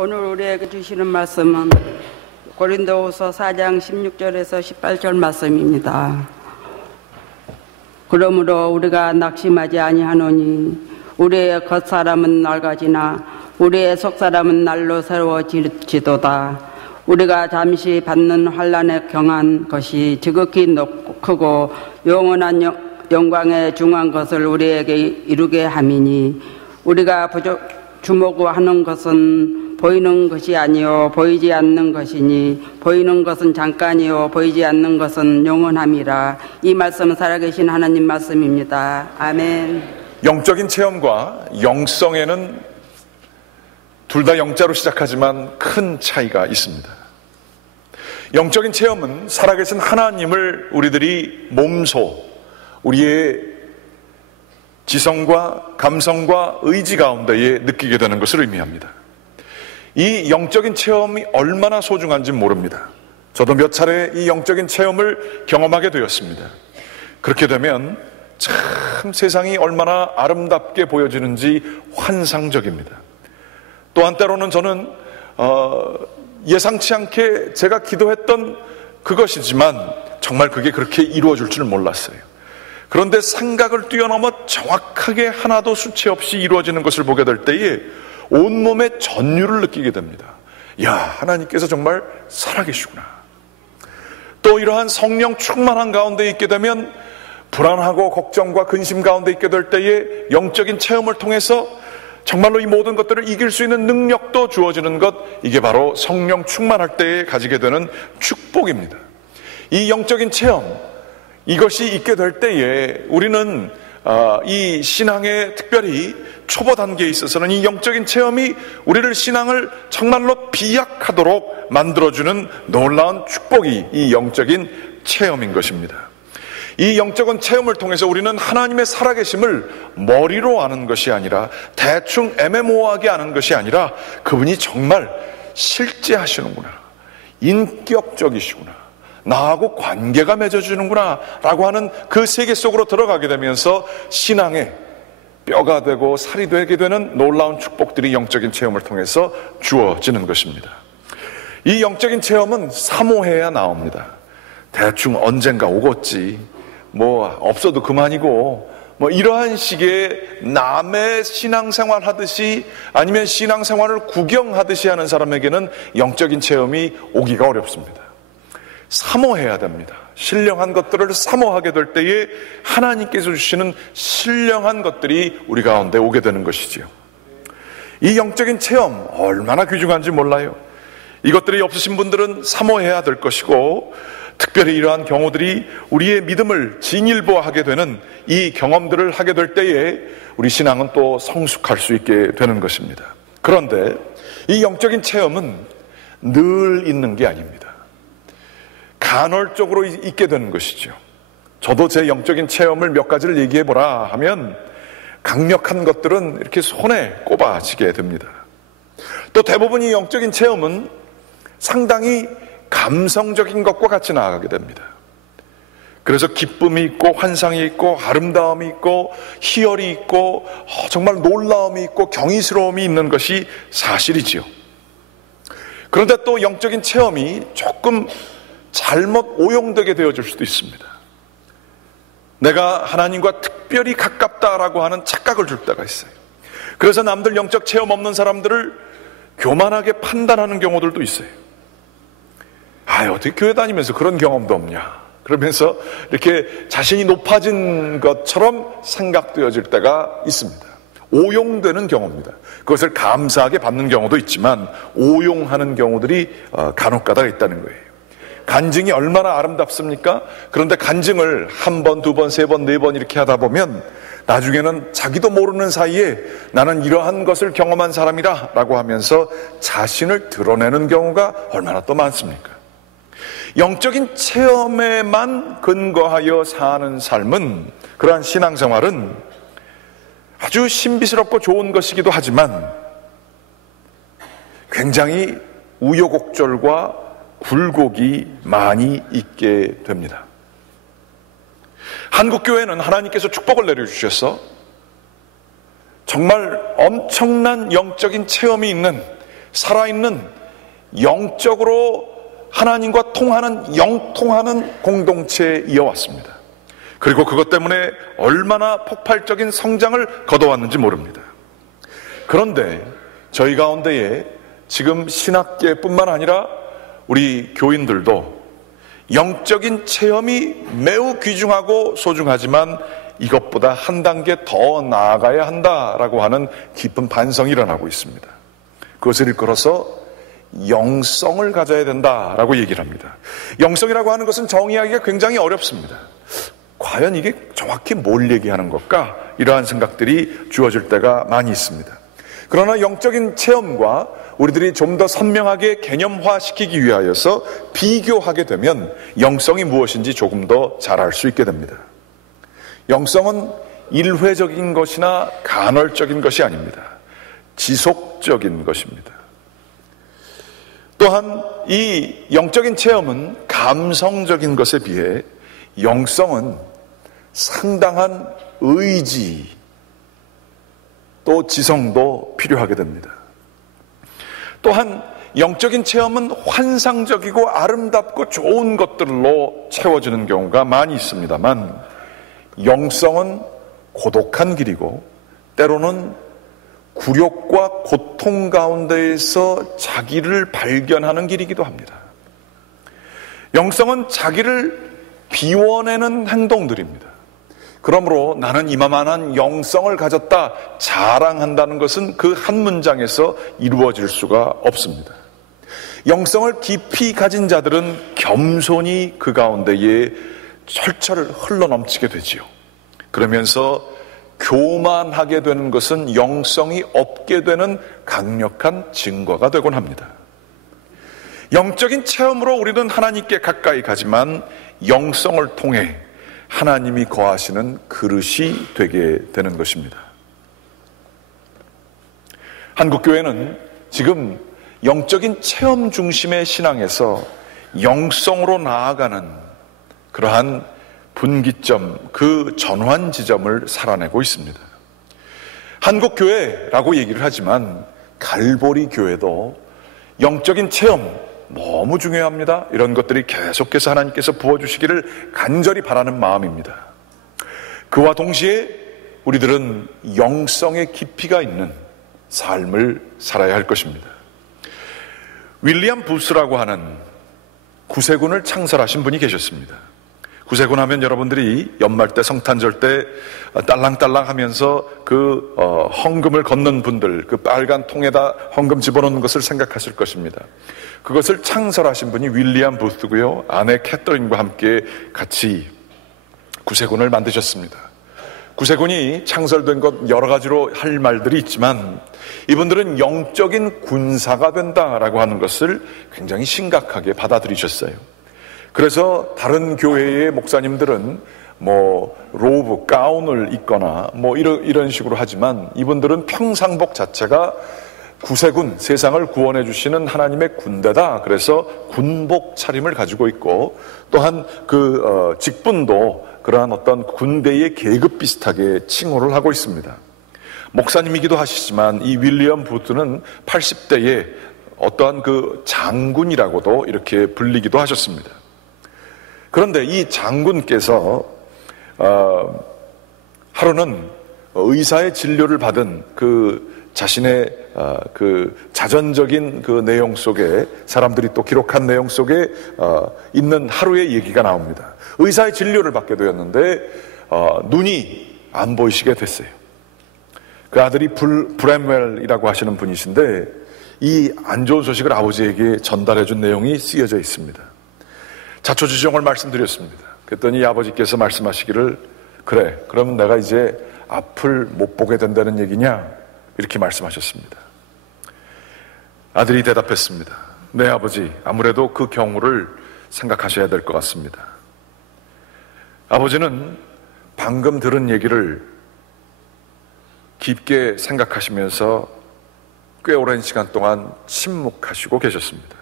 오늘 우리에게 주시는 말씀은 고린도후서 4장 16절에서 18절 말씀입니다. 그러므로 우리가 낙심하지 아니하노니 우리의 겉사람은 낡아지나 우리의 속사람은 날로 새로워지도다. 우리가 잠시 받는 환난에 경한 것이 지극히 크고 영원한 영광에 중한 것을 우리에게 이루게 함이니 우리가 주목하는 것은 보이는 것이 아니요 보이지 않는 것이니 보이는 것은 잠깐이요 보이지 않는 것은 영원함이라. 이 말씀은 살아계신 하나님 말씀입니다. 아멘. 영적인 체험과 영성에는 둘 다 영자로 시작하지만 큰 차이가 있습니다. 영적인 체험은 살아계신 하나님을 우리들이 몸소 우리의 지성과 감성과 의지 가운데에 느끼게 되는 것을 의미합니다. 이 영적인 체험이 얼마나 소중한지 모릅니다. 저도 몇 차례 이 영적인 체험을 경험하게 되었습니다. 그렇게 되면 참 세상이 얼마나 아름답게 보여지는지 환상적입니다. 또한 때로는 저는 예상치 않게 제가 기도했던 그것이지만 정말 그게 그렇게 이루어질 줄 몰랐어요. 그런데 생각을 뛰어넘어 정확하게 하나도 수치 없이 이루어지는 것을 보게 될 때에 온몸의 전율을 느끼게 됩니다. 야, 하나님께서 정말 살아계시구나. 또 이러한 성령 충만한 가운데 있게 되면 불안하고 걱정과 근심 가운데 있게 될 때에 영적인 체험을 통해서 정말로 이 모든 것들을 이길 수 있는 능력도 주어지는 것, 이게 바로 성령 충만할 때에 가지게 되는 축복입니다. 이 영적인 체험, 이것이 있게 될 때에 우리는 이 신앙의 특별히 초보 단계에 있어서는 이 영적인 체험이 우리를 신앙을 정말로 비약하도록 만들어주는 놀라운 축복이 이 영적인 체험인 것입니다. 이 영적인 체험을 통해서 우리는 하나님의 살아계심을 머리로 아는 것이 아니라 대충 애매모호하게 아는 것이 아니라 그분이 정말 실제 하시는구나, 인격적이시구나, 나하고 관계가 맺어지는구나 라고 하는 그 세계 속으로 들어가게 되면서 신앙의 뼈가 되고 살이 되게 되는 놀라운 축복들이 영적인 체험을 통해서 주어지는 것입니다. 이 영적인 체험은 사모해야 나옵니다. 대충 언젠가 오겠지, 없어도 그만이고, 이러한 식의 남의 신앙생활 하듯이 아니면 신앙생활을 구경하듯이 하는 사람에게는 영적인 체험이 오기가 어렵습니다. 사모해야 됩니다. 신령한 것들을 사모하게 될 때에 하나님께서 주시는 신령한 것들이 우리 가운데 오게 되는 것이지요. 이 영적인 체험 얼마나 귀중한지 몰라요. 이것들이 없으신 분들은 사모해야 될 것이고, 특별히 이러한 경우들이 우리의 믿음을 진일보하게 되는 이 경험들을 하게 될 때에 우리 신앙은 또 성숙할 수 있게 되는 것입니다. 그런데 이 영적인 체험은 늘 있는 게 아닙니다. 간헐적으로 있게 되는 것이죠. 저도 제 영적인 체험을 몇 가지를 얘기해보라 하면 강력한 것들은 이렇게 손에 꼽아지게 됩니다. 또 대부분 이 영적인 체험은 상당히 감성적인 것과 같이 나아가게 됩니다. 그래서 기쁨이 있고 환상이 있고 아름다움이 있고 희열이 있고 정말 놀라움이 있고 경이스러움이 있는 것이 사실이지요. 그런데 또 영적인 체험이 조금 잘못 오용되게 되어질 수도 있습니다. 내가 하나님과 특별히 가깝다라고 하는 착각을 줄 때가 있어요. 그래서 남들 영적 체험 없는 사람들을 교만하게 판단하는 경우들도 있어요. 어떻게 교회 다니면서 그런 경험도 없냐, 그러면서 이렇게 자신이 높아진 것처럼 생각되어질 때가 있습니다. 오용되는 경우입니다. 그것을 감사하게 받는 경우도 있지만 오용하는 경우들이 간혹가다가 있다는 거예요. 간증이 얼마나 아름답습니까? 그런데 간증을 한 번, 두 번, 세 번, 네 번 이렇게 하다 보면 나중에는 자기도 모르는 사이에 나는 이러한 것을 경험한 사람이라 라고 하면서 자신을 드러내는 경우가 얼마나 또 많습니까? 영적인 체험에만 근거하여 사는 삶은, 그러한 신앙생활은 아주 신비스럽고 좋은 것이기도 하지만 굉장히 우여곡절과 굴곡이 많이 있게 됩니다. 한국교회는 하나님께서 축복을 내려주셔서 정말 엄청난 영적인 체험이 있는 살아있는 영적으로 하나님과 통하는 영통하는 공동체에 이어왔습니다. 그리고 그것 때문에 얼마나 폭발적인 성장을 거둬왔는지 모릅니다. 그런데 저희 가운데에 지금 신학계뿐만 아니라 우리 교인들도 영적인 체험이 매우 귀중하고 소중하지만 이것보다 한 단계 더 나아가야 한다라고 하는 깊은 반성이 일어나고 있습니다. 그것을 일컬어서 영성을 가져야 된다라고 얘기를 합니다. 영성이라고 하는 것은 정의하기가 굉장히 어렵습니다. 과연 이게 정확히 뭘 얘기하는 걸까? 이러한 생각들이 주어질 때가 많이 있습니다. 그러나 영적인 체험과 우리들이 좀 더 선명하게 개념화시키기 위하여서 비교하게 되면 영성이 무엇인지 조금 더 잘 알 수 있게 됩니다. 영성은 일회적인 것이나 간헐적인 것이 아닙니다. 지속적인 것입니다. 또한 이 영적인 체험은 감성적인 것에 비해 영성은 상당한 의지 또 지성도 필요하게 됩니다. 또한 영적인 체험은 환상적이고 아름답고 좋은 것들로 채워지는 경우가 많이 있습니다만 영성은 고독한 길이고 때로는 굴욕과 고통 가운데에서 자기를 발견하는 길이기도 합니다. 영성은 자기를 비워내는 행동들입니다. 그러므로 나는 이만한 영성을 가졌다 자랑한다는 것은 그 한 문장에서 이루어질 수가 없습니다. 영성을 깊이 가진 자들은 겸손이 그 가운데에 철철 흘러넘치게 되지요. 그러면서 교만하게 되는 것은 영성이 없게 되는 강력한 증거가 되곤 합니다. 영적인 체험으로 우리는 하나님께 가까이 가지만 영성을 통해 하나님이 거하시는 그릇이 되게 되는 것입니다. 한국교회는 지금 영적인 체험 중심의 신앙에서 영성으로 나아가는 그러한 분기점, 그 전환 지점을 살아내고 있습니다. 한국교회라고 얘기를 하지만 갈보리 교회도 영적인 체험 너무 중요합니다. 이런 것들이 계속해서 하나님께서 부어주시기를 간절히 바라는 마음입니다. 그와 동시에 우리들은 영성의 깊이가 있는 삶을 살아야 할 것입니다. 윌리엄 부스라고 하는 구세군을 창설하신 분이 계셨습니다. 구세군 하면 여러분들이 연말 때 성탄절 때 딸랑딸랑 하면서 그 헌금을 걷는 분들, 그 빨간 통에다 헌금 집어넣는 것을 생각하실 것입니다. 그것을 창설하신 분이 윌리엄 부스고요. 아내 캐터린과 함께 같이 구세군을 만드셨습니다. 구세군이 창설된 것 여러 가지로 할 말들이 있지만 이분들은 영적인 군사가 된다라고 하는 것을 굉장히 심각하게 받아들이셨어요. 그래서 다른 교회의 목사님들은 로브, 가운을 입거나 이런 식으로 하지만 이분들은 평상복 자체가 구세군, 세상을 구원해 주시는 하나님의 군대다. 그래서 군복 차림을 가지고 있고 또한 그 직분도 그러한 어떤 군대의 계급 비슷하게 칭호를 하고 있습니다. 목사님이기도 하시지만 이 윌리엄 부스는 80대에 어떠한 그 장군이라고도 이렇게 불리기도 하셨습니다. 그런데 이 장군께서 하루는 의사의 진료를 받은 그 자신의 그 자전적인 그 내용 속에 사람들이 또 기록한 내용 속에 있는 하루의 얘기가 나옵니다. 의사의 진료를 받게 되었는데 눈이 안 보이시게 됐어요. 그 아들이 브램웰이라고 하시는 분이신데 이 안 좋은 소식을 아버지에게 전달해 준 내용이 쓰여져 있습니다. 자초지종을 말씀드렸습니다. 그랬더니 아버지께서 말씀하시기를 그래, 그러면 내가 이제 앞을 못 보게 된다는 얘기냐? 이렇게 말씀하셨습니다. 아들이 대답했습니다. 네, 아버지, 아무래도 그 경우를 생각하셔야 될 것 같습니다. 아버지는 방금 들은 얘기를 깊게 생각하시면서 꽤 오랜 시간 동안 침묵하시고 계셨습니다.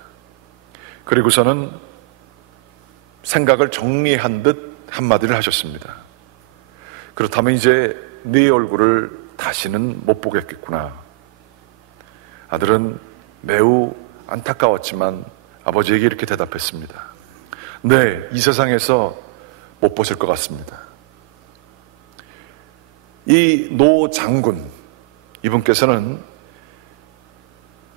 그리고서는 생각을 정리한 듯 한마디를 하셨습니다. 그렇다면 이제 네 얼굴을 다시는 못 보겠겠구나. 아들은 매우 안타까웠지만 아버지에게 이렇게 대답했습니다. 네, 이 세상에서 못 보실 것 같습니다. 이 노 장군, 이분께서는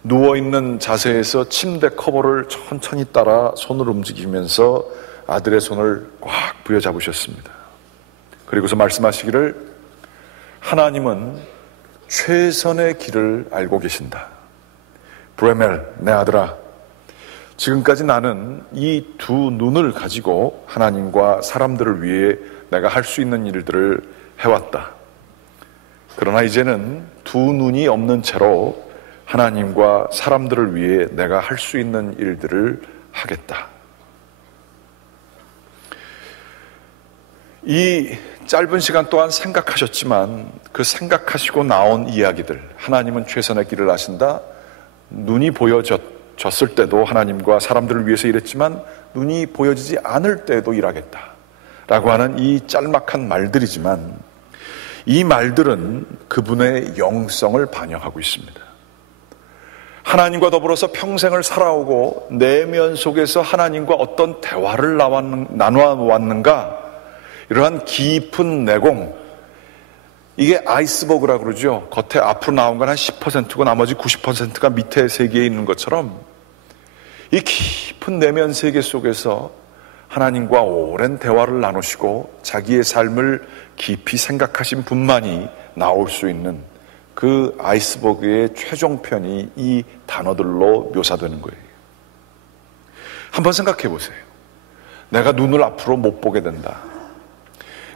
누워있는 자세에서 침대 커버를 천천히 따라 손을 움직이면서 아들의 손을 꽉 부여잡으셨습니다. 그리고서 말씀하시기를, 하나님은 최선의 길을 알고 계신다. 브레멜, 내 아들아, 지금까지 나는 이 두 눈을 가지고 하나님과 사람들을 위해 내가 할 수 있는 일들을 해왔다. 그러나 이제는 두 눈이 없는 채로 하나님과 사람들을 위해 내가 할 수 있는 일들을 하겠다. 이 짧은 시간 동안 생각하셨지만 그 생각하시고 나온 이야기들, 하나님은 최선의 길을 아신다. 눈이 보여졌을 때도 하나님과 사람들을 위해서 일했지만 눈이 보여지지 않을 때에도 일하겠다 라고 하는 이 짤막한 말들이지만, 이 말들은 그분의 영성을 반영하고 있습니다. 하나님과 더불어서 평생을 살아오고 내면 속에서 하나님과 어떤 대화를 나눠왔는가, 이러한 깊은 내공, 이게 아이스버그라고 그러죠. 겉에 앞으로 나온 건 한 10%고 나머지 90%가 밑에 세계에 있는 것처럼, 이 깊은 내면 세계 속에서 하나님과 오랜 대화를 나누시고 자기의 삶을 깊이 생각하신 분만이 나올 수 있는 그 아이스버그의 최종편이 이 단어들로 묘사되는 거예요. 한번 생각해 보세요. 내가 눈을 앞으로 못 보게 된다.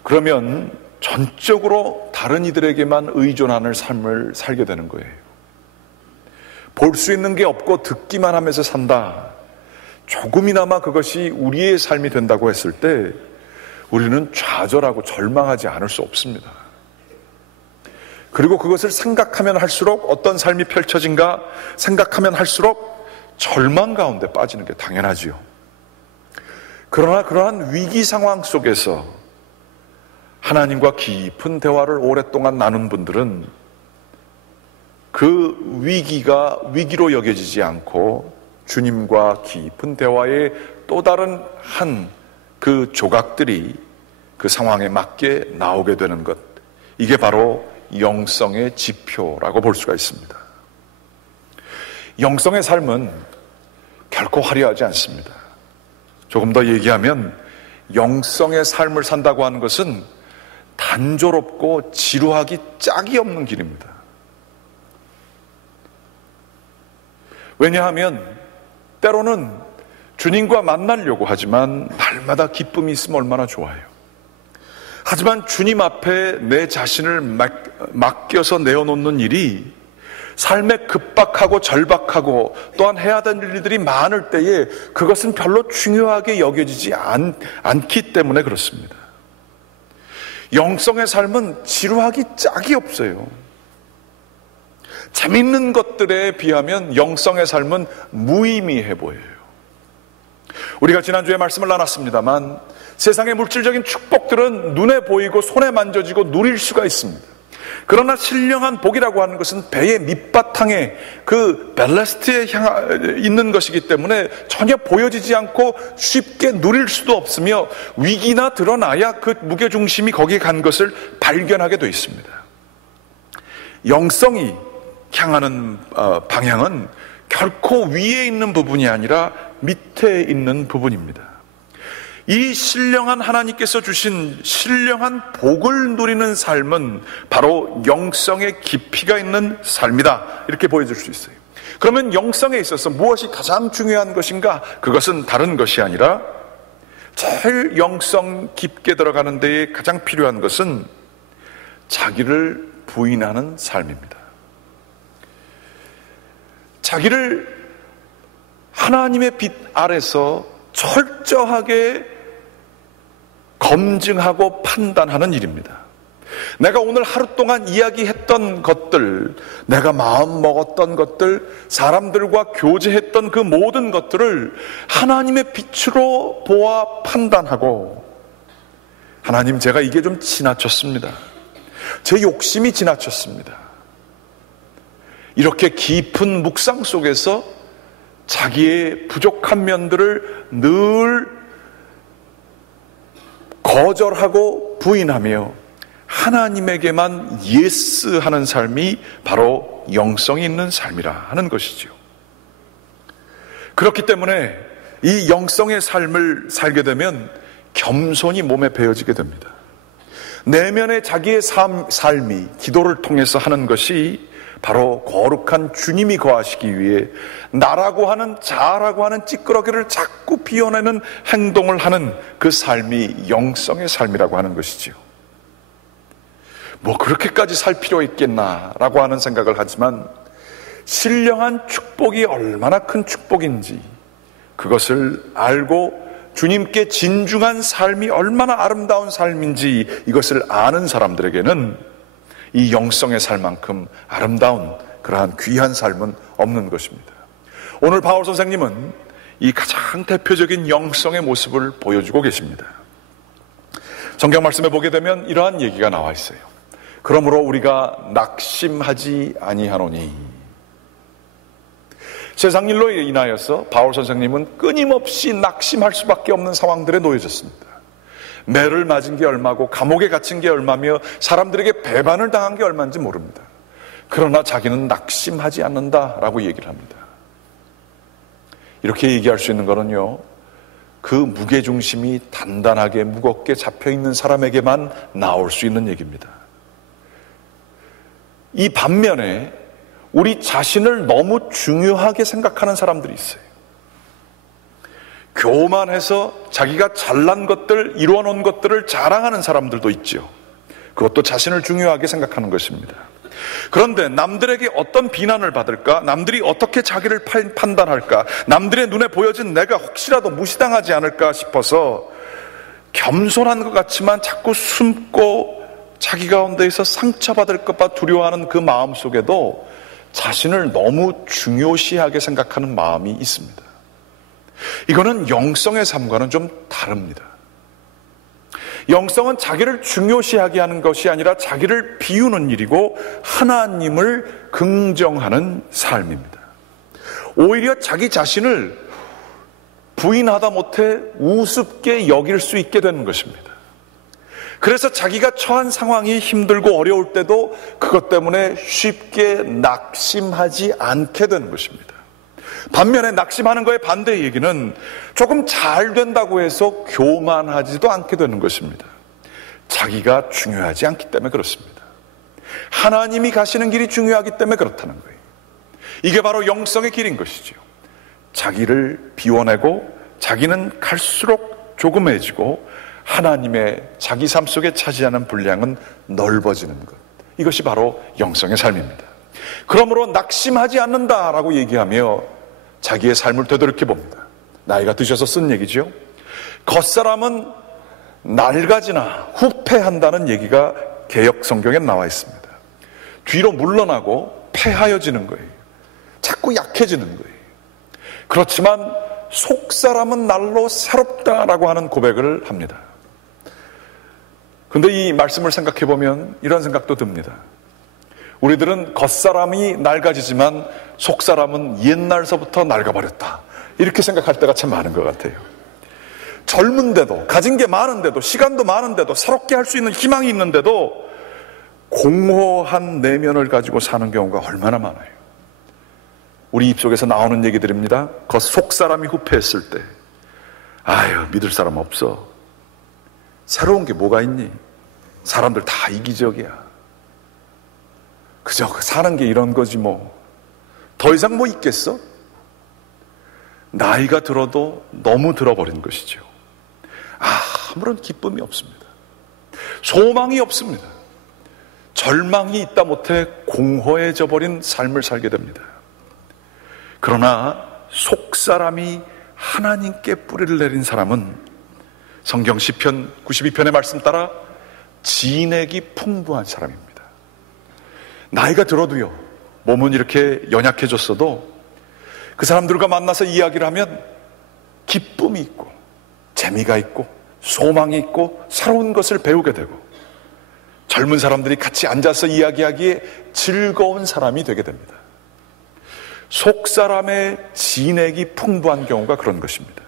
그러면 전적으로 다른 이들에게만 의존하는 삶을 살게 되는 거예요. 볼 수 있는 게 없고 듣기만 하면서 산다. 조금이나마 그것이 우리의 삶이 된다고 했을 때 우리는 좌절하고 절망하지 않을 수 없습니다. 그리고 그것을 생각하면 할수록 어떤 삶이 펼쳐진가 생각하면 할수록 절망 가운데 빠지는 게 당연하지요. 그러나 그러한 위기 상황 속에서 하나님과 깊은 대화를 오랫동안 나눈 분들은 그 위기가 위기로 여겨지지 않고 주님과 깊은 대화의 또 다른 한 그 조각들이 그 상황에 맞게 나오게 되는 것, 이게 바로 영성의 지표라고 볼 수가 있습니다. 영성의 삶은 결코 화려하지 않습니다. 조금 더 얘기하면 영성의 삶을 산다고 하는 것은 단조롭고 지루하기 짝이 없는 길입니다. 왜냐하면 때로는 주님과 만나려고 하지만 날마다 기쁨이 있으면 얼마나 좋아요. 하지만 주님 앞에 내 자신을 맡겨서 내어놓는 일이 삶에 급박하고 절박하고 또한 해야 될 일들이 많을 때에 그것은 별로 중요하게 여겨지지 않기 때문에 그렇습니다. 영성의 삶은 지루하기 짝이 없어요. 재밌는 것들에 비하면 영성의 삶은 무의미해 보여요. 우리가 지난주에 말씀을 나눴습니다만 세상의 물질적인 축복들은 눈에 보이고 손에 만져지고 누릴 수가 있습니다. 그러나 신령한 복이라고 하는 것은 배의 밑바탕에 그 벨레스트에 있는 것이기 때문에 전혀 보여지지 않고 쉽게 누릴 수도 없으며 위기나 드러나야 그 무게중심이 거기에 간 것을 발견하게 되어 있습니다. 영성이 향하는 방향은 결코 위에 있는 부분이 아니라 밑에 있는 부분입니다. 이 신령한 하나님께서 주신 신령한 복을 누리는 삶은 바로 영성의 깊이가 있는 삶이다, 이렇게 보여줄 수 있어요. 그러면 영성에 있어서 무엇이 가장 중요한 것인가? 그것은 다른 것이 아니라 제일 영성 깊게 들어가는 데에 가장 필요한 것은 자기를 부인하는 삶입니다. 자기를 하나님의 빛 아래서 철저하게 검증하고 판단하는 일입니다. 내가 오늘 하루 동안 이야기했던 것들, 내가 마음 먹었던 것들, 사람들과 교제했던 그 모든 것들을 하나님의 빛으로 보아 판단하고, 하나님, 제가 이게 좀 지나쳤습니다. 제 욕심이 지나쳤습니다. 이렇게 깊은 묵상 속에서 자기의 부족한 면들을 늘 거절하고 부인하며 하나님에게만 예스 하는 삶이 바로 영성이 있는 삶이라 하는 것이죠. 그렇기 때문에 이 영성의 삶을 살게 되면 겸손이 몸에 배어지게 됩니다. 내면의 자기의 삶이 기도를 통해서 하는 것이 바로 거룩한 주님이 거하시기 위해 나라고 하는 자라고 하는 찌끄러기를 자꾸 비워내는 행동을 하는 그 삶이 영성의 삶이라고 하는 것이지요. 뭐 그렇게까지 살 필요 있겠나라고 하는 생각을 하지만 신령한 축복이 얼마나 큰 축복인지 그것을 알고 주님께 진중한 삶이 얼마나 아름다운 삶인지 이것을 아는 사람들에게는 이 영성의 삶만큼 아름다운 그러한 귀한 삶은 없는 것입니다. 오늘 바울 선생님은 이 가장 대표적인 영성의 모습을 보여주고 계십니다. 성경 말씀에 보게 되면 이러한 얘기가 나와 있어요. 그러므로 우리가 낙심하지 아니하노니. 세상 일로 인하여서 바울 선생님은 끊임없이 낙심할 수밖에 없는 상황들에 놓여졌습니다. 매를 맞은 게 얼마고 감옥에 갇힌 게 얼마며 사람들에게 배반을 당한 게 얼마인지 모릅니다. 그러나 자기는 낙심하지 않는다라고 얘기를 합니다. 이렇게 얘기할 수 있는 거는요, 그 무게중심이 단단하게 무겁게 잡혀있는 사람에게만 나올 수 있는 얘기입니다. 이 반면에 우리 자신을 너무 중요하게 생각하는 사람들이 있어요. 교만해서 자기가 잘난 것들, 이루어놓은 것들을 자랑하는 사람들도 있죠. 그것도 자신을 중요하게 생각하는 것입니다. 그런데 남들에게 어떤 비난을 받을까? 남들이 어떻게 자기를 판단할까? 남들의 눈에 보여진 내가 혹시라도 무시당하지 않을까 싶어서 겸손한 것 같지만 자꾸 숨고 자기 가운데에서 상처받을 것과 두려워하는 그 마음 속에도 자신을 너무 중요시하게 생각하는 마음이 있습니다. 이거는 영성의 삶과는 좀 다릅니다. 영성은 자기를 중요시하게 하는 것이 아니라 자기를 비우는 일이고 하나님을 긍정하는 삶입니다. 오히려 자기 자신을 부인하다 못해 우습게 여길 수 있게 되는 것입니다. 그래서 자기가 처한 상황이 힘들고 어려울 때도 그것 때문에 쉽게 낙심하지 않게 되는 것입니다. 반면에 낙심하는 거의 반대의 얘기는 조금 잘 된다고 해서 교만하지도 않게 되는 것입니다. 자기가 중요하지 않기 때문에 그렇습니다. 하나님이 가시는 길이 중요하기 때문에 그렇다는 거예요. 이게 바로 영성의 길인 것이죠. 자기를 비워내고 자기는 갈수록 조그매지고 하나님의 자기 삶 속에 차지하는 분량은 넓어지는 것. 이것이 바로 영성의 삶입니다. 그러므로 낙심하지 않는다라고 얘기하며 자기의 삶을 되돌이켜 봅니다. 나이가 드셔서 쓴 얘기죠. 겉사람은 낡아지나 후패한다는 얘기가 개역 성경에 나와 있습니다. 뒤로 물러나고 패하여지는 거예요. 자꾸 약해지는 거예요. 그렇지만 속사람은 날로 새롭다라고 하는 고백을 합니다. 그런데 이 말씀을 생각해 보면 이런 생각도 듭니다. 우리들은 겉사람이 낡아지지만 속사람은 옛날서부터 낡아버렸다. 이렇게 생각할 때가 참 많은 것 같아요. 젊은데도, 가진 게 많은데도, 시간도 많은데도, 새롭게 할 수 있는 희망이 있는데도 공허한 내면을 가지고 사는 경우가 얼마나 많아요. 우리 입속에서 나오는 얘기들입니다. 겉 속사람이 후패했을 때 아유, 믿을 사람 없어. 새로운 게 뭐가 있니? 사람들 다 이기적이야. 그저 사는 게 이런 거지 뭐. 더 이상 뭐 있겠어? 나이가 들어도 너무 들어버린 것이죠. 아무런 기쁨이 없습니다. 소망이 없습니다. 절망이 있다 못해 공허해져 버린 삶을 살게 됩니다. 그러나 속사람이 하나님께 뿌리를 내린 사람은 성경 시편 92편의 말씀 따라 진액이 풍부한 사람입니다. 나이가 들어도요, 몸은 이렇게 연약해졌어도 그 사람들과 만나서 이야기를 하면 기쁨이 있고 재미가 있고 소망이 있고 새로운 것을 배우게 되고 젊은 사람들이 같이 앉아서 이야기하기에 즐거운 사람이 되게 됩니다. 속사람의 진액이 풍부한 경우가 그런 것입니다.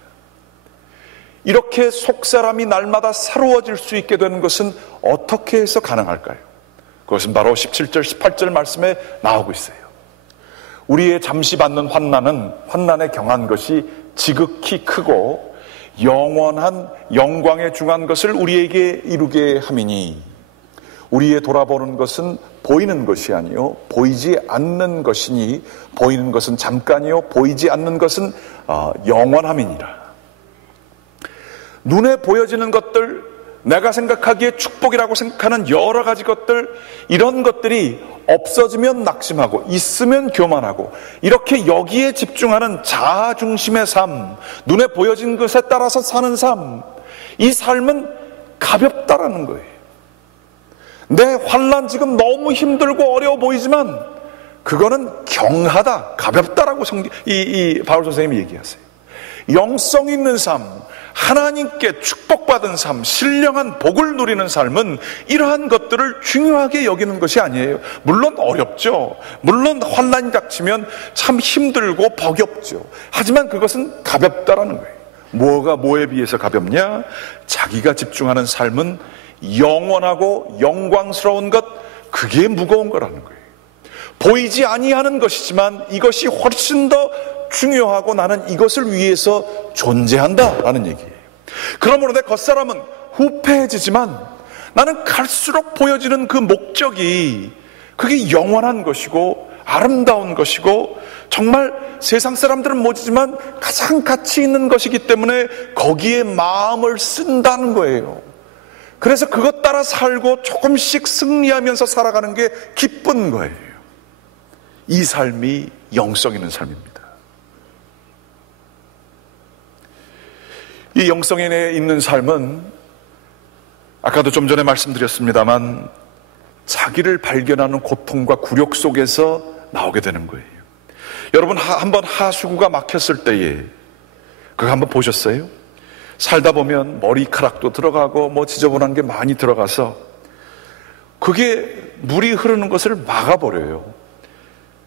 이렇게 속사람이 날마다 새로워질 수 있게 되는 것은 어떻게 해서 가능할까요? 그것은 바로 17절, 18절 말씀에 나오고 있어요. 우리의 잠시 받는 환난에 경한 것이 지극히 크고 영원한 영광에 중한 것을 우리에게 이루게 함이니, 우리의 돌아보는 것은 보이는 것이 아니요 보이지 않는 것이니, 보이는 것은 잠깐이요 보이지 않는 것은 영원함이니라. 눈에 보여지는 것들, 내가 생각하기에 축복이라고 생각하는 여러 가지 것들, 이런 것들이 없어지면 낙심하고 있으면 교만하고, 이렇게 여기에 집중하는 자아 중심의 삶, 눈에 보여진 것에 따라서 사는 삶, 이 삶은 가볍다라는 거예요. 내 환난 지금 너무 힘들고 어려워 보이지만 그거는 경하다, 가볍다라고 바울 선생님이 얘기하세요. 영성 있는 삶, 하나님께 축복받은 삶, 신령한 복을 누리는 삶은 이러한 것들을 중요하게 여기는 것이 아니에요. 물론 어렵죠. 물론 환난이 닥치면 참 힘들고 버겁죠. 하지만 그것은 가볍다라는 거예요. 뭐가 뭐에 비해서 가볍냐? 자기가 집중하는 삶은 영원하고 영광스러운 것, 그게 무거운 거라는 거예요. 보이지 아니하는 것이지만 이것이 훨씬 더 중요하고 나는 이것을 위해서 존재한다라는 얘기예요. 그러므로 내 겉사람은 후패해지지만 나는 갈수록 보여지는 그 목적이, 그게 영원한 것이고 아름다운 것이고 정말 세상 사람들은 모르지만 가장 가치 있는 것이기 때문에 거기에 마음을 쓴다는 거예요. 그래서 그것 따라 살고 조금씩 승리하면서 살아가는 게 기쁜 거예요. 이 삶이 영성 있는 삶입니다. 이 영성에 있는 삶은 아까도 좀 전에 말씀드렸습니다만 자기를 발견하는 고통과 굴욕 속에서 나오게 되는 거예요. 여러분 한번 하수구가 막혔을 때에 그거 한번 보셨어요? 살다 보면 머리카락도 들어가고 뭐 지저분한 게 많이 들어가서 그게 물이 흐르는 것을 막아버려요.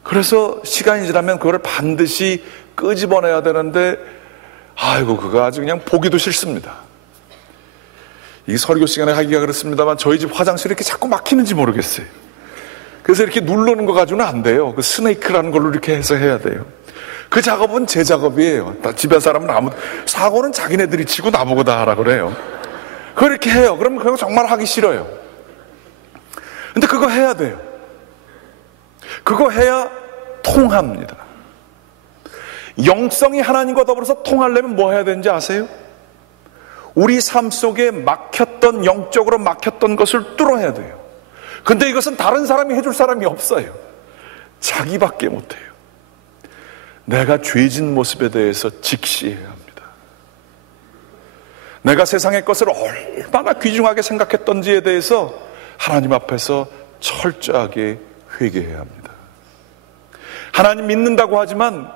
그래서 시간이 지나면 그걸 반드시 끄집어내야 되는데 아이고 그거 아주 그냥 보기도 싫습니다. 이 설교 시간에 하기가 그렇습니다만 저희 집 화장실이 이렇게 자꾸 막히는지 모르겠어요. 그래서 이렇게 누르는 거 가지고는 안 돼요. 그 스네이크라는 걸로 이렇게 해서 해야 돼요. 그 작업은 제 작업이에요. 집안 사람은 사고는 자기네들이 치고 나보고 다 하라 그래요. 그걸 이렇게 해요. 그러면 그거 정말 하기 싫어요. 근데 그거 해야 돼요. 그거 해야 통합니다. 영성이 하나님과 더불어서 통하려면 뭐 해야 되는지 아세요? 우리 삶 속에 막혔던, 영적으로 막혔던 것을 뚫어야 돼요. 근데 이것은 다른 사람이 해줄 사람이 없어요. 자기밖에 못해요. 내가 죄진 모습에 대해서 직시해야 합니다. 내가 세상의 것을 얼마나 귀중하게 생각했던지에 대해서 하나님 앞에서 철저하게 회개해야 합니다. 하나님 믿는다고 하지만,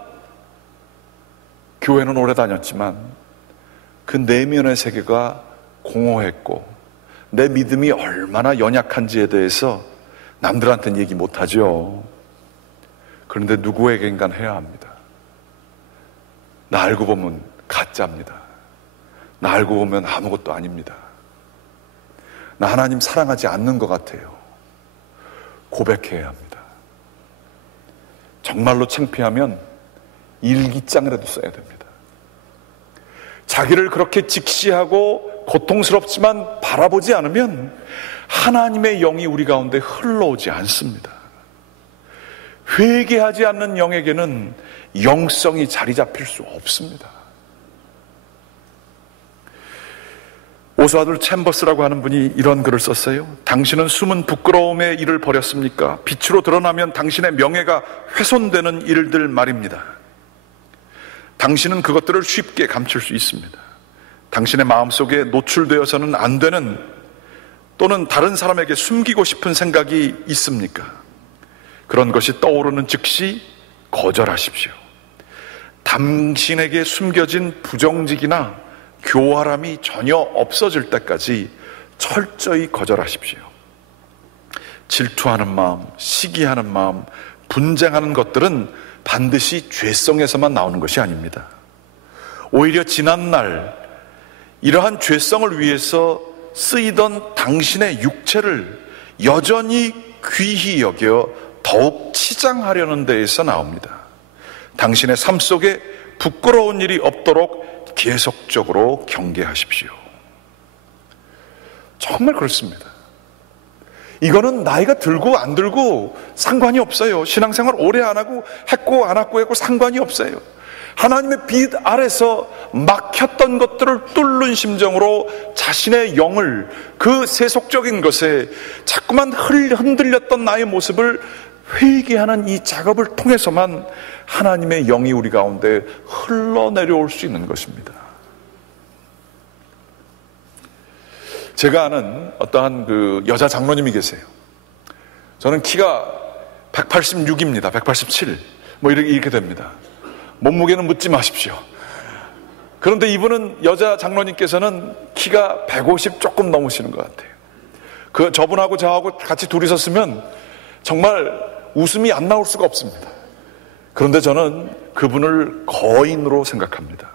교회는 오래 다녔지만 그 내면의 세계가 공허했고 내 믿음이 얼마나 연약한지에 대해서 남들한테는 얘기 못하죠. 그런데 누구에겐간 해야 합니다. 나 알고 보면 가짜입니다. 나 알고 보면 아무것도 아닙니다. 나 하나님 사랑하지 않는 것 같아요. 고백해야 합니다. 정말로 창피하면 일기장이라도 써야 됩니다. 자기를 그렇게 직시하고 고통스럽지만 바라보지 않으면 하나님의 영이 우리 가운데 흘러오지 않습니다. 회개하지 않는 영에게는 영성이 자리 잡힐 수 없습니다. 오스와드 챔버스라고 하는 분이 이런 글을 썼어요. 당신은 숨은 부끄러움의 일을 벌였습니까? 빛으로 드러나면 당신의 명예가 훼손되는 일들 말입니다. 당신은 그것들을 쉽게 감출 수 있습니다. 당신의 마음속에 노출되어서는 안 되는, 또는 다른 사람에게 숨기고 싶은 생각이 있습니까? 그런 것이 떠오르는 즉시 거절하십시오. 당신에게 숨겨진 부정직이나 교활함이 전혀 없어질 때까지 철저히 거절하십시오. 질투하는 마음, 시기하는 마음, 분쟁하는 것들은 반드시 죄성에서만 나오는 것이 아닙니다. 오히려 지난날 이러한 죄성을 위해서 쓰이던 당신의 육체를 여전히 귀히 여겨 더욱 치장하려는 데에서 나옵니다. 당신의 삶 속에 부끄러운 일이 없도록 계속적으로 경계하십시오. 정말 그렇습니다. 이거는 나이가 들고 안 들고 상관이 없어요. 신앙생활 오래 안 하고 했고 안 했고 상관이 없어요. 하나님의 빛 아래서 막혔던 것들을 뚫는 심정으로 자신의 영을 그 세속적인 것에 자꾸만 흔들렸던 나의 모습을 회개하는 이 작업을 통해서만 하나님의 영이 우리 가운데 흘러내려올 수 있는 것입니다. 제가 아는 어떠한 그 여자 장로님이 계세요. 저는 키가 186입니다. 187. 이렇게 됩니다. 몸무게는 묻지 마십시오. 그런데 이분은 여자 장로님께서는 키가 150 조금 넘으시는 것 같아요. 저분하고 저하고 같이 둘이 섰으면 정말 웃음이 안 나올 수가 없습니다. 그런데 저는 그분을 거인으로 생각합니다.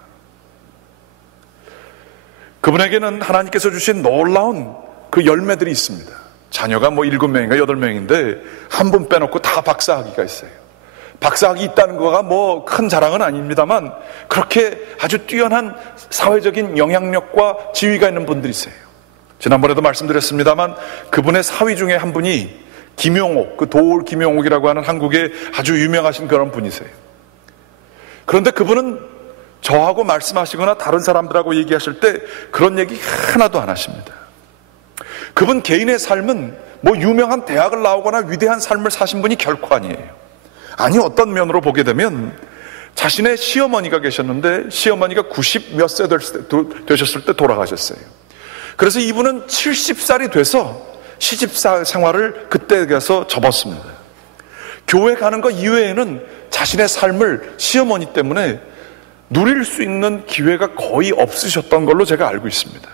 그분에게는 하나님께서 주신 놀라운 그 열매들이 있습니다. 자녀가 7명인가 8명인데 한 분 빼놓고 다 박사학위가 있어요. 박사학위 있다는 거가 큰 자랑은 아닙니다만 그렇게 아주 뛰어난 사회적인 영향력과 지위가 있는 분들이 있어요. 지난번에도 말씀드렸습니다만 그분의 사위 중에 한 분이 김용옥, 그 도올 김용옥이라고 하는 한국의 아주 유명하신 그런 분이세요. 그런데 그분은 저하고 말씀하시거나 다른 사람들하고 얘기하실 때 그런 얘기 하나도 안 하십니다. 그분 개인의 삶은 유명한 대학을 나오거나 위대한 삶을 사신 분이 결코 아니에요. 아니, 어떤 면으로 보게 되면 자신의 시어머니가 계셨는데 시어머니가 90 몇 세 되셨을 때 돌아가셨어요. 그래서 이분은 70살이 돼서 시집 생활을 그때 가서 접었습니다. 교회 가는 것 이외에는 자신의 삶을 시어머니 때문에 누릴 수 있는 기회가 거의 없으셨던 걸로 제가 알고 있습니다.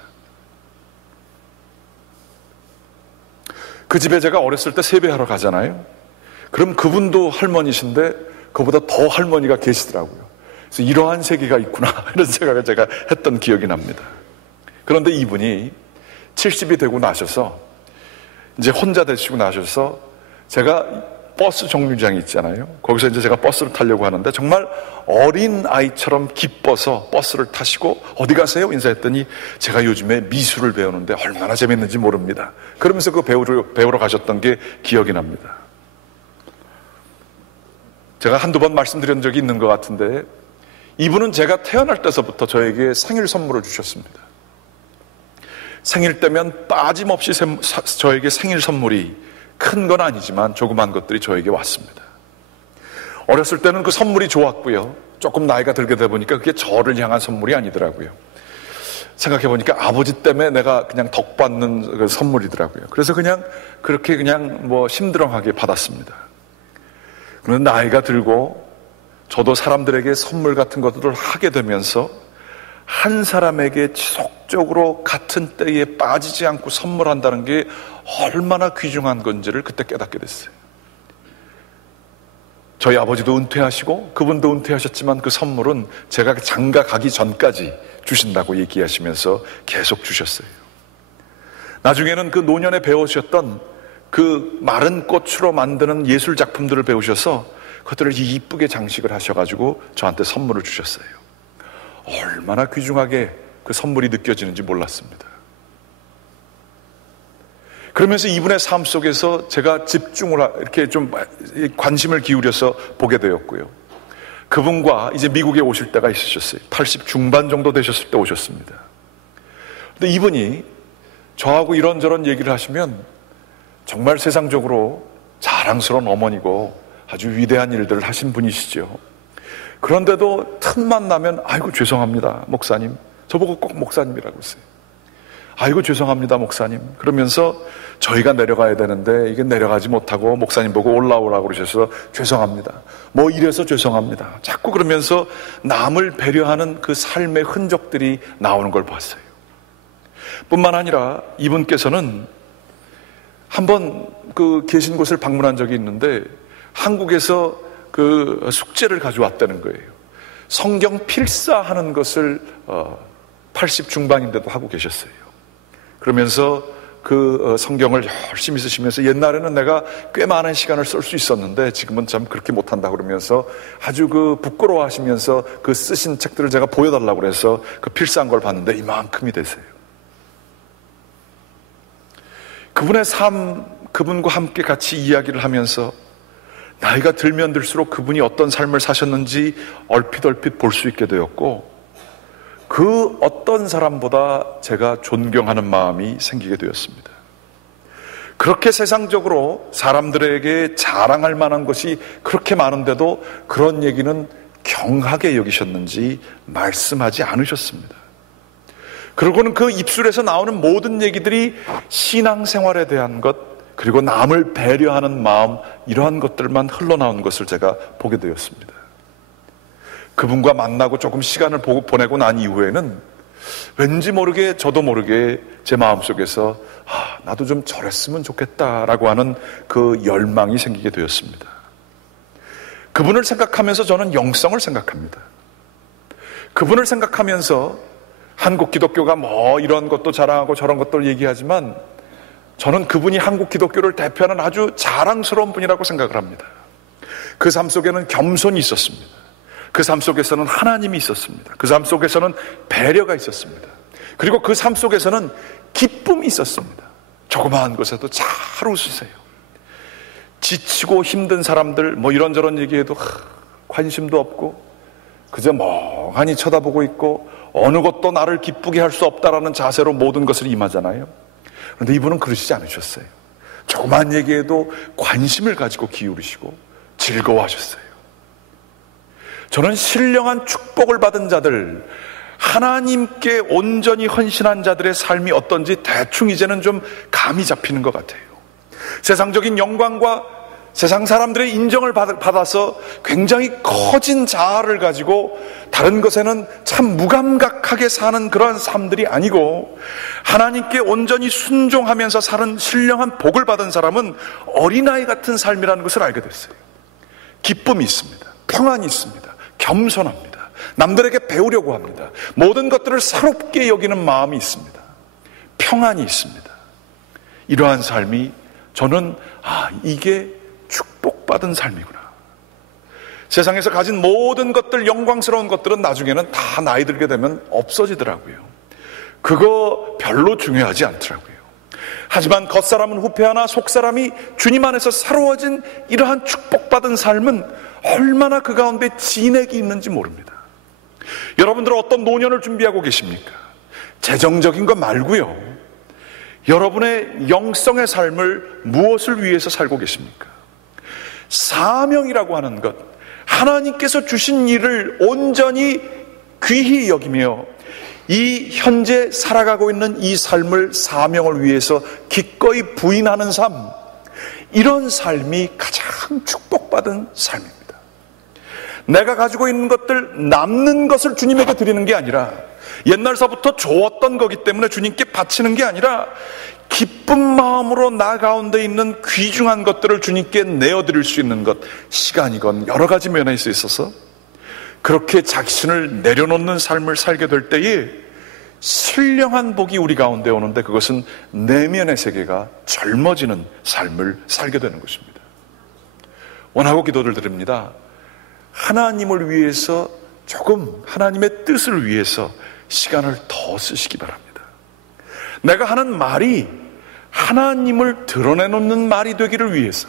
그 집에 제가 어렸을 때 세배하러 가잖아요. 그럼 그분도 할머니신데 그보다 더 할머니가 계시더라고요. 그래서 이러한 세계가 있구나 이런 생각을 제가 했던 기억이 납니다. 그런데 이분이 70이 되고 나셔서 이제 혼자 되시고 나셔서 제가 버스 정류장이 있잖아요. 거기서 이제 제가 버스를 타려고 하는데 정말 어린 아이처럼 기뻐서 버스를 타시고 어디 가세요? 인사했더니 제가 요즘에 미술을 배우는데 얼마나 재밌는지 모릅니다. 그러면서 그 배우러 가셨던 게 기억이 납니다. 제가 한두 번 말씀드린 적이 있는 것 같은데 이분은 제가 태어날 때서부터 저에게 생일 선물을 주셨습니다. 생일 때면 빠짐없이 저에게 생일 선물이 큰 건 아니지만 조그만 것들이 저에게 왔습니다. 어렸을 때는 그 선물이 좋았고요. 조금 나이가 들게 되다 보니까 그게 저를 향한 선물이 아니더라고요. 생각해 보니까 아버지 때문에 내가 그냥 덕받는 그 선물이더라고요. 그래서 그렇게 심드렁하게 받았습니다. 그런데 나이가 들고 저도 사람들에게 선물 같은 것들을 하게 되면서 한 사람에게 지속적으로 같은 때에 빠지지 않고 선물한다는 게 얼마나 귀중한 건지를 그때 깨닫게 됐어요. 저희 아버지도 은퇴하시고 그분도 은퇴하셨지만 그 선물은 제가 장가 가기 전까지 주신다고 얘기하시면서 계속 주셨어요. 나중에는 그 노년에 배우셨던 그 마른 꽃으로 만드는 예술 작품들을 배우셔서 그것들을 이쁘게 장식을 하셔가지고 저한테 선물을 주셨어요. 얼마나 귀중하게 그 선물이 느껴지는지 몰랐습니다. 그러면서 이분의 삶 속에서 제가 이렇게 좀 관심을 기울여서 보게 되었고요. 그분과 이제 미국에 오실 때가 있으셨어요. 80 중반 정도 되셨을 때 오셨습니다. 근데 이분이 저하고 이런저런 얘기를 하시면 정말 세상적으로 자랑스러운 어머니고 아주 위대한 일들을 하신 분이시죠. 그런데도 틈만 나면 아이고 죄송합니다 목사님, 저보고 꼭 목사님이라고 했어요. 아이고 죄송합니다 목사님, 그러면서 저희가 내려가야 되는데 이게 내려가지 못하고 목사님 보고 올라오라고 그러셔서 죄송합니다, 이래서 죄송합니다, 자꾸 그러면서 남을 배려하는 그 삶의 흔적들이 나오는 걸 봤어요. 뿐만 아니라 이분께서는 한번 그 계신 곳을 방문한 적이 있는데 한국에서 그 숙제를 가져왔다는 거예요. 성경 필사하는 것을 80 중반인데도 하고 계셨어요. 그러면서 그 성경을 열심히 쓰시면서 옛날에는 내가 꽤 많은 시간을 쓸 수 있었는데 지금은 참 그렇게 못한다 그러면서 아주 그 부끄러워하시면서 그 쓰신 책들을 제가 보여달라고 그래서 그 필사한 걸 봤는데 이만큼이 되세요. 그분의 삶, 그분과 함께 같이 이야기를 하면서 나이가 들면 들수록 그분이 어떤 삶을 사셨는지 얼핏 볼 수 있게 되었고, 그 어떤 사람보다 제가 존경하는 마음이 생기게 되었습니다. 그렇게 세상적으로 사람들에게 자랑할 만한 것이 그렇게 많은데도 그런 얘기는 경하게 여기셨는지 말씀하지 않으셨습니다. 그리고는 그 입술에서 나오는 모든 얘기들이 신앙생활에 대한 것, 그리고 남을 배려하는 마음, 이러한 것들만 흘러나온 것을 제가 보게 되었습니다. 그분과 만나고 조금 시간을 보내고 난 이후에는 왠지 모르게 저도 모르게 제 마음속에서 나도 좀 저랬으면 좋겠다라고 하는 그 열망이 생기게 되었습니다. 그분을 생각하면서 저는 영성을 생각합니다. 그분을 생각하면서 한국 기독교가 뭐 이런 것도 자랑하고 저런 것도 얘기하지만 저는 그분이 한국 기독교를 대표하는 아주 자랑스러운 분이라고 생각을 합니다. 그 삶 속에는 겸손이 있었습니다. 그 삶 속에서는 하나님이 있었습니다. 그 삶 속에서는 배려가 있었습니다. 그리고 그 삶 속에서는 기쁨이 있었습니다. 조그마한 것에도 잘 웃으세요. 지치고 힘든 사람들 뭐 이런저런 얘기해도 관심도 없고 그저 멍하니 쳐다보고 있고 어느 것도 나를 기쁘게 할 수 없다라는 자세로 모든 것을 임하잖아요. 그런데 이분은 그러시지 않으셨어요. 조그마한 얘기에도 관심을 가지고 기울이시고 즐거워하셨어요. 저는 신령한 축복을 받은 자들, 하나님께 온전히 헌신한 자들의 삶이 어떤지 대충 이제는 좀 감이 잡히는 것 같아요. 세상적인 영광과 세상 사람들의 인정을 받아서 굉장히 커진 자아를 가지고 다른 것에는 참 무감각하게 사는 그러한 삶들이 아니고, 하나님께 온전히 순종하면서 사는 신령한 복을 받은 사람은 어린아이 같은 삶이라는 것을 알게 됐어요. 기쁨이 있습니다. 평안이 있습니다. 겸손합니다. 남들에게 배우려고 합니다. 모든 것들을 사롭게 여기는 마음이 있습니다. 평안이 있습니다. 이러한 삶이 저는 이게 축복받은 삶이구나. 세상에서 가진 모든 것들, 영광스러운 것들은 나중에는 다 나이 들게 되면 없어지더라고요. 그거 별로 중요하지 않더라고요. 하지만 겉사람은 후패하나 속사람이 주님 안에서 새로워진 이러한 축복받은 삶은 얼마나 그 가운데 진액이 있는지 모릅니다. 여러분들은 어떤 노년을 준비하고 계십니까? 재정적인 것 말고요. 여러분의 영성의 삶을 무엇을 위해서 살고 계십니까? 사명이라고 하는 것, 하나님께서 주신 일을 온전히 귀히 여기며 이 현재 살아가고 있는 이 삶을 사명을 위해서 기꺼이 부인하는 삶, 이런 삶이 가장 축복받은 삶입니다. 내가 가지고 있는 것들, 남는 것을 주님에게 드리는 게 아니라, 옛날서부터 좋았던 거기 때문에 주님께 바치는 게 아니라 기쁜 마음으로 나 가운데 있는 귀중한 것들을 주님께 내어드릴 수 있는 것, 시간이건 여러 가지 면에서 있어서 그렇게 자신을 내려놓는 삶을 살게 될 때에 신령한 복이 우리 가운데 오는데, 그것은 내면의 세계가 젊어지는 삶을 살게 되는 것입니다. 원하고 기도를 드립니다. 하나님을 위해서 조금, 하나님의 뜻을 위해서 시간을 더 쓰시기 바랍니다. 내가 하는 말이 하나님을 드러내놓는 말이 되기를 위해서,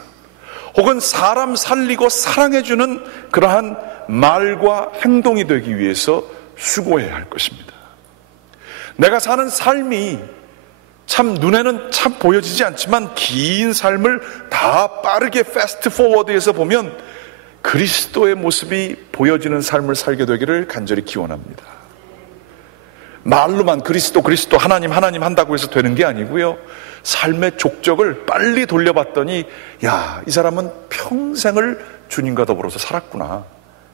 혹은 사람 살리고 사랑해주는 그러한 말과 행동이 되기 위해서 수고해야 할 것입니다. 내가 사는 삶이 참 눈에는 참 보여지지 않지만 긴 삶을 다 빠르게 패스트 포워드해서 보면 그리스도의 모습이 보여지는 삶을 살게 되기를 간절히 기원합니다. 말로만 그리스도 하나님 한다고 해서 되는 게 아니고요, 삶의 족적을 빨리 돌려봤더니 이 사람은 평생을 주님과 더불어서 살았구나,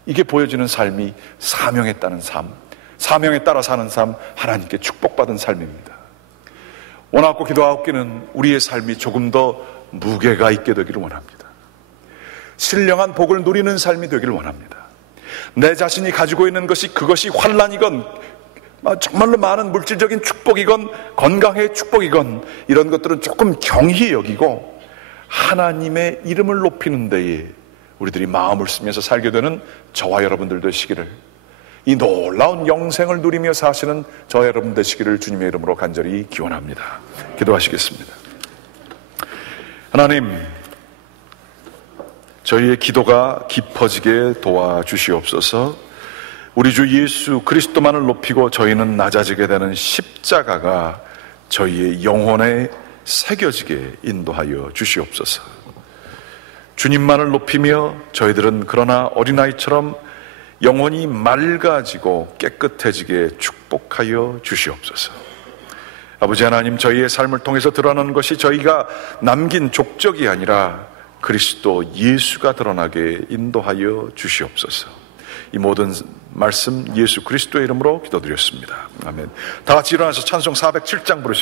이게 보여지는 삶이 사명에 따른 삶, 사명에 따라 사는 삶, 하나님께 축복받은 삶입니다. 원하고 기도하옵기는 우리의 삶이 조금 더 무게가 있게 되기를 원합니다. 신령한 복을 누리는 삶이 되기를 원합니다. 내 자신이 가지고 있는 그것이 환난이건 정말로 많은 물질적인 축복이건 건강의 축복이건 이런 것들은 조금 경히 여기고 하나님의 이름을 높이는 데에 우리들이 마음을 쓰면서 살게 되는 저와 여러분들 되시기를, 이 놀라운 영생을 누리며 사시는 저와 여러분 되시기를 주님의 이름으로 간절히 기원합니다. 기도하시겠습니다. 하나님, 저희의 기도가 깊어지게 도와주시옵소서. 우리 주 예수 그리스도만을 높이고 저희는 낮아지게 되는 십자가가 저희의 영혼에 새겨지게 인도하여 주시옵소서. 주님만을 높이며 저희들은 그러나 어린아이처럼 영혼이 맑아지고 깨끗해지게 축복하여 주시옵소서. 아버지 하나님, 저희의 삶을 통해서 드러나는 것이 저희가 남긴 족적이 아니라 그리스도 예수가 드러나게 인도하여 주시옵소서. 이 모든 말씀 예수 그리스도의 이름으로 기도드렸습니다. 아멘. 다 같이 일어나서 찬송 407장 부르시겠습니다.